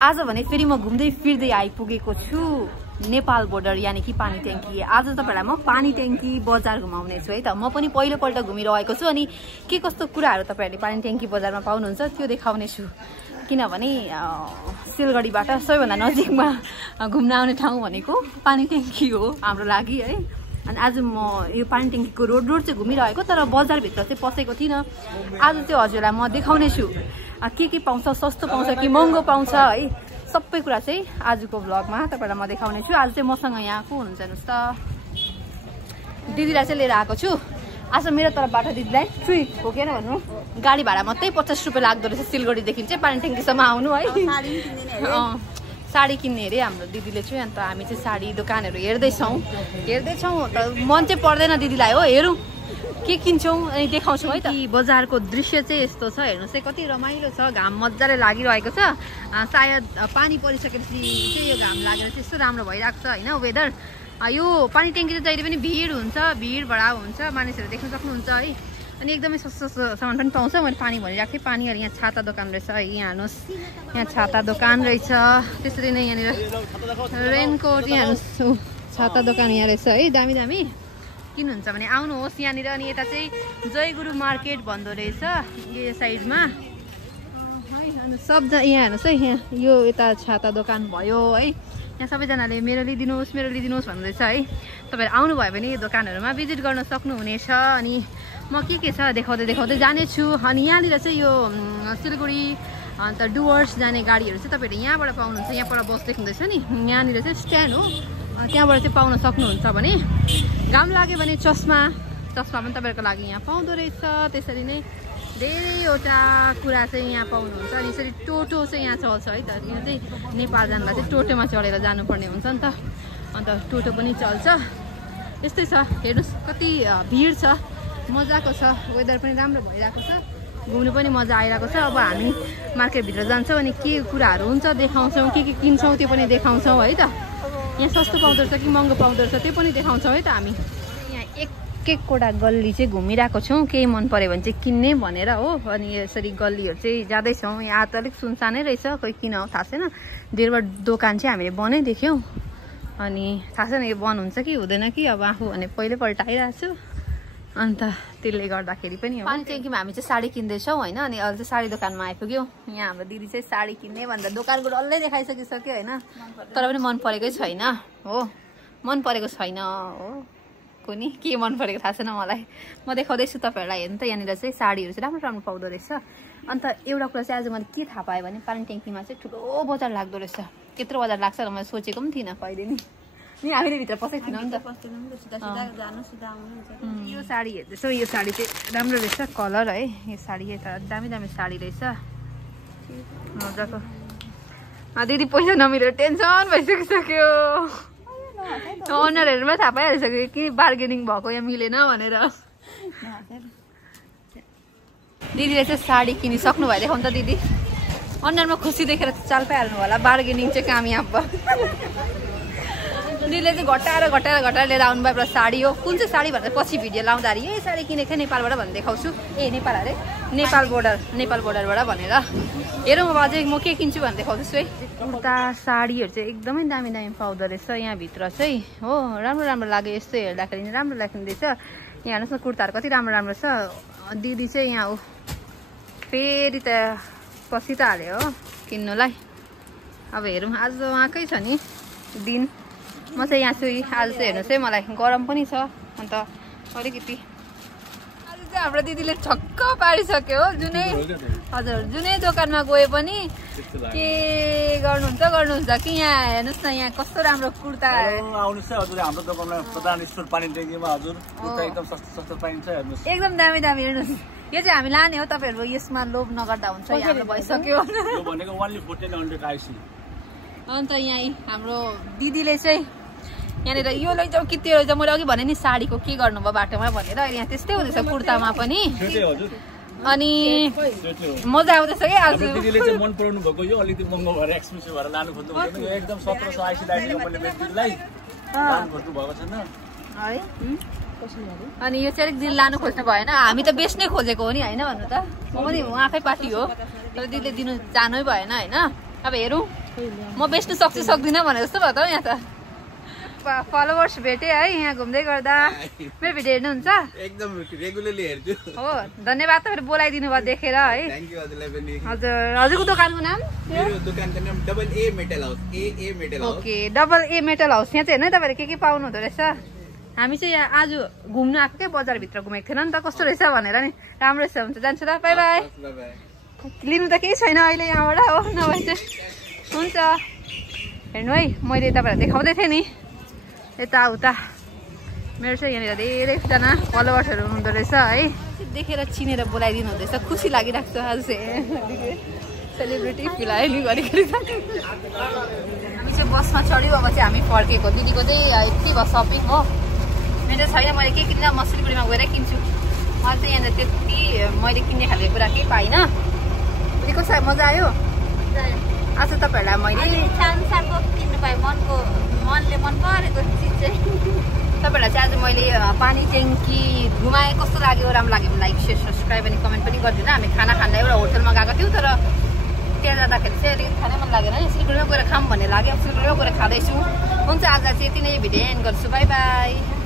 आज भने फेरि म घुम्दै फिर्दै आइपुगेको छु नेपाल बोर्डर यानी कि पानी ट्याङ्की। आज तपाईहरुलाई म पानी ट्याङ्की बजार घुमाउने छु है त। म पनि पहिलोपल्ट घुमिरहेको छु अनि के कस्तो कुराहरु तपाईहरुले पानी ट्याङ्की बजारमा पाउनुहुन्छ त्यो देखाउने छु। किनभने सिलगढीबाट सबैभन्दा नजिकमा घुम्न आउने ठाउँ भनेको पानी ट्याङ्की हो हाम्रो लागि है। अनि आज म यो पानी ट्याङ्कीको रोड चाहिँ घुमिरहेको, तर बजार भित्र चाहिँ पसेको थिइन। आज चाहिँ हजुरलाई म देखाउने छु के पाउँछ, सस्तो पाउँछ कि महँगो पाउँछ है, सबै कुरा चाहिँ आजको भ्लगमा तपाईहरुलाई म देखाउने छु। आज चाहिँ मसँग यहाँ को हुनुहुन्छ हेर्नुस् त, दिदीलाई चाहिँ लिएर आएको छु। आज मेरो तर्फबाट दिदीलाई फ्री हो के भन्नु, गाडी भाडा मात्रै 50 रुपियाँ लाग्दो रहेछ सिलगढीदेखि चाहिँ पानी ट्याङ्कीसम्म आउनु है। साडी किन्ने अरे हाम्रो दिदीले चाहिँ। अन्त हामी चाहिँ साडी दोकानहरू हेर्दैछौँ त मन चाहिँ पर्दैन दिदीलाई हो, हेरौँ के किन्छौँ अनि देखाउँछौँ है त। बजारको दृश्य चाहिँ यस्तो छ हेर्नुहोस् है, कति रमाइलो छ, घाम मजाले लागिरहेको छ। सायद पानी परिसकेपछि चाहिँ यो घाम लागेर त्यस्तो राम्रो भइरहेको छ होइन वेदर। यो पानी ट्याङ्की चाहिँ जहिले पनि भिड हुन्छ, भिडभाडा हुन्छ, मानिसहरू देख्न सक्नुहुन्छ है। अनि एकदमै सस्तो सामान पनि पाउँछ। मैले पानी भनिरहेको थिएँ, पानी। यहाँ छाता दोकान रहेछ है, यहाँ हेर्नुहोस्, यहाँ छाता दोकान रहेछ। त्यसरी नै यहाँनिर रेनकोट, यहाँ हेर्नुहोस् छाता दोकान यहाँ रहेछ है, दामी दामी। किन्नुहुन्छ भने आउनुहोस् यहाँनिर। अनि यता चाहिँ जयगुरु मार्केट भन्दो रहेछ यो साइडमा है। सब यहाँ हेर्नुहोस् है, यहाँ यो यता छाता दोकान भयो है। यहाँ सबैजनाले मेरो लिदिनुहोस् भन्दैछ है। तपाईहरु आउनुभयो भने यो दोकानहरुमा भिजिट गर्न सक्नुहुनेछ। अनि म के छ देखाउँदै जानेछु। अनि यहाँनिर चाहिँ यो सिलगढी अन्त डुवर्स जाने गाडीहरू चाहिँ तपाईहरुले यहाँबाट पाउनुहुन्छ। यहाँबाट बस देख्दैछ नि, यहाँनिर चाहिँ स्ट्यान्ड हो, त्यहाँबाट चाहिँ पाउन सक्नुहुन्छ। भने घाम लाग्यो भने चस्मा पनि तपाईहरुको लागि यहाँ पाउँदो रहेछ। त्यसरी नै धेरैवटा कुरा चाहिँ यहाँ पाउनुहुन्छ। अनि यसरी टोटो चाहिँ यहाँ चल्छ है त। यहाँ चाहिँ नेपाल जानलाई चाहिँ टोटोमा चढेर जानुपर्ने हुन्छ नि त, अन्त टोटो पनि चल्छ। यस्तै छ हेर्नुहोस्, कति भिड छ, मजाको छ, वेदर पनि राम्रो भइरहेको छ, घुम्नु पनि मजा आइरहेको छ। अब हामी मार्केटभित्र जान्छौँ अनि के कुराहरू हुन्छ देखाउँछौँ, के किन्छौँ त्यो पनि देखाउँछौँ है त। यहाँ सस्तो पाउँदो रहेछ कि महँगो पाउँदो रहेछ त्यो पनि देखाउँछौँ है त। हामी यहाँ एकवटा गल्ली चाहिँ घुमिरहेको छौँ, केही मन पऱ्यो भने चाहिँ किन्ने भनेर हो। अनि यसरी गल्लीहरू चाहिँ जाँदैछौँ। यहाँ त अलिक सुनसानै रहेछ, खोइ किन हो थाहा छैन। धेरैवटा दोकान चाहिँ हामीले बन्दै देख्यौँ। अनि थाहा छैन यो बन्द हुन्छ कि हुँदैन कि, अब आफू भने पहिलोपल्ट आइरहेको छु, अन्त त्यसले गर्दाखेरि पनि हो। पानी ट्याङ्कीमा हामी चाहिँ साडी किन्दैछौँ होइन। अनि अहिले चाहिँ साडी दोकानमा आइपुग्यौँ। यहाँ हाम्रो दिदी चाहिँ साडी किन्ने भन्दा दोकानको डल्लै देखाइसकिसक्यो होइन, तर पनि मन परेकै छैन हो, मन परेको छैन हो। कुनै के मन परेको थाहा छैन मलाई। म देखाउँदैछु तपाईँहरूलाई। हेर्नु त यहाँनिर चाहिँ साडीहरू चाहिँ राम्रो पाउँदो रहेछ। अन्त एउटा कुरा चाहिँ आज मैले के थाहा पाएँ भने पानी ट्याङ्कीमा चाहिँ ठुलो बजार लाग्दो रहेछ। त्यत्रो बजार लाग्छ र मैले सोचेको पनि थिइनँ कहिले नि हामीले भित्र पसेको थिएन नि त। यो साडी हेर्दैछौ, यो साडी चाहिँ राम्रो रहेछ कलर है। यो साडी यता दामी साडी रहेछ मजाको। दिदी पैसा नमिलेर टेन्सन भइसकिसक्यो। अनरहरूमा थाहा पाइहालिसक्यो कि बार्गेनिङ भएको या मिलेन भनेर। दिदीले चाहिँ साडी किनिसक्नु भयो, देखाउनु त दिदी। अनुहारमा खुसी देखेर चाल पाइहाल्नु होला, बार्गेनिङ चाहिँ कामयाब भयो। दिदीले चाहिँ घटाएर लिएर आउनु भयो एउटा साडी हो। कुन चाहिँ साडी भन्दा पछि भिडियो लाउँदाखेरि यही साडी किनेको थिएँ नेपालबाट भनेर देखाउँछु। नेपाल अरे नेपाल बोर्डरबाट भनेर। हेरौँ अब अझै म के किन्छु भनेर देखाउँछु है। कुर्ता साडीहरू चाहिँ एकदमै दामी पाउँदो रहेछ यहाँभित्र चाहिँ हो। राम्रो लाग्यो, यस्तो हेर्दाखेरि राम्रो लाग्दैछ। यहाँ हेर्नुहोस् न कुर्ताहरू कति राम्रो छ। दिदी चाहिँ यहाँ हो फेरि त पछि त हाल्यो हो किन्नुलाई। अब हेरौँ, आज उहाँकै छ नि दिन, म चाहिँ यहाँ छु। आज चाहिँ हेर्नुहोस् है, मलाई गरम पनि छ अन्त अलिकति। आज चाहिँ हाम्रो दिदीले छक्क पारिसक्यो हो। जुनै दोकानमा गए पनि के गर्नुहुन्छ कि यहाँ हेर्नुहोस् न, यहाँ कस्तो राम्रो कुर्ता। आउनुहोस् है हजुर हाम्रो दोकानमा, प्रधान स्टोर पानी ट्याङ्कीमा हजुर कुर्ता एकदम सस्तो पाइन्छ। हेर्नुहोस् एकदम दामी हेर्नुहोस्। यो चाहिँ हामी लाने हो, तपाईँहरू यसमा लोभ नगर्दा हुन्छ। यहाँ भइसक्यो यो भनेको ओन्ली 1400 आइसी। अन्त यहाँ हाम्रो दिदीले चाहिँ यहाँनिर यो लैजाऊ कि त्यो लैजाऊ, मैले अघि भने नि साडीको के गर्नुभयो बाटोमा भनेर। अहिले यहाँ त्यस्तै हुँदैछ कुर्तामा पनि। अनि मजा आउँदैछ कि आज दिदीले चाहिँ मन पराउनु भएको यो अलिकति महँगो भएर एक्सपेन्सिभ भएर लानु खोज्नु भएको, यो एकदम 1700 आइसी लाइदिएको मैले दिदीलाई लानु खोज्नु भएको छैन है। अनि यो चाहिँ अलिक दिन लानु खोज्नु भएन, हामी त बेच्नै खोजेको हो नि होइन भन्नु त। म पनि उहाँकै पार्टी हो, तर दिदीले दिनु जानै भएन होइन। अब हेरौँ म बेच्नु सक्छु सक्दिनँ भने जस्तो भयो त यहाँ त फलोवर्स भेटे है यहाँ घुम्दै गर्दा मेरो भिडियो हेर्नुहुन्छ एकदम रेगुलरली हेर्छु हो धन्यवाद तपाईले बोलाइदिनु भयो देखेर है थ्यांक यू हजुरलाई पनि हजुर हजुरको दोकानको नाम मेरो दोकानको नाम double a metal house a metal house okay double a metal house यहाँ चाहिँ हेर्नु तपाईहरु के पाउनु हुँदो रहेछ हामी चाहिँ यहाँ आज घुम्न आएको के बजार भित्र घुमेको थिएन नि त कस्तो रहेछ भनेर नि राम्रो छ हुन्छ जान्छु ल बाइ बाइ लिनु त केही छैन अहिले यहाँबाट हो नभए चाहिँ हुन्छ हेर्नु है मैले तपाईहरुलाई देखाउँदै थिएँ नि यताउता मेरो चाहिँ यहाँनिर धेरैजना फलोवर्सहरू हुनुहुँदो रहेछ है देखेर चिनेर बोलाइदिनु हुँदैछ खुसी लागिरहेको छ आज चाहिँ सेलिब्रिटी फिल आयो नि घरिघरि हामी चाहिँ बसमा चढ्यो अब चाहिँ हामी फर्केको दिदीको चाहिँ यति भयो सपिङ हो मेरो छैन मैले के किन्न म सिलगढीमा गएर किन्छु मलाई चाहिँ यहाँनिर त्यति मैले किन्ने खालको कुरा केही पाइनँ फेरि कस्तो मजा आयो आज तपाईँहरूलाई मैले किन्नु पाएँ मनले मन परेको चिज चाहिँ तपाईँहरूलाई चाहिँ आज मैले पानी ट्याङ्की घुमाएँ कस्तो लाग्यो राम्रो लाग्यो भने लाइक सेयर सब्सक्राइब अनि कमेन्ट पनि गरिदिनु हामी खाना खाँदा एउटा होटलमा गएको थियौँ तर त्यहाँ जाँदाखेरि चाहिँ अलिकति खानै मन लागेन सिलगढीमा गएर खाऊँ भन्ने लाग्यो सिलगढीमा गएर खाँदैछु हुन्छ आज चाहिँ यति नै भिडियो एन्ड गर्छु बाई बाई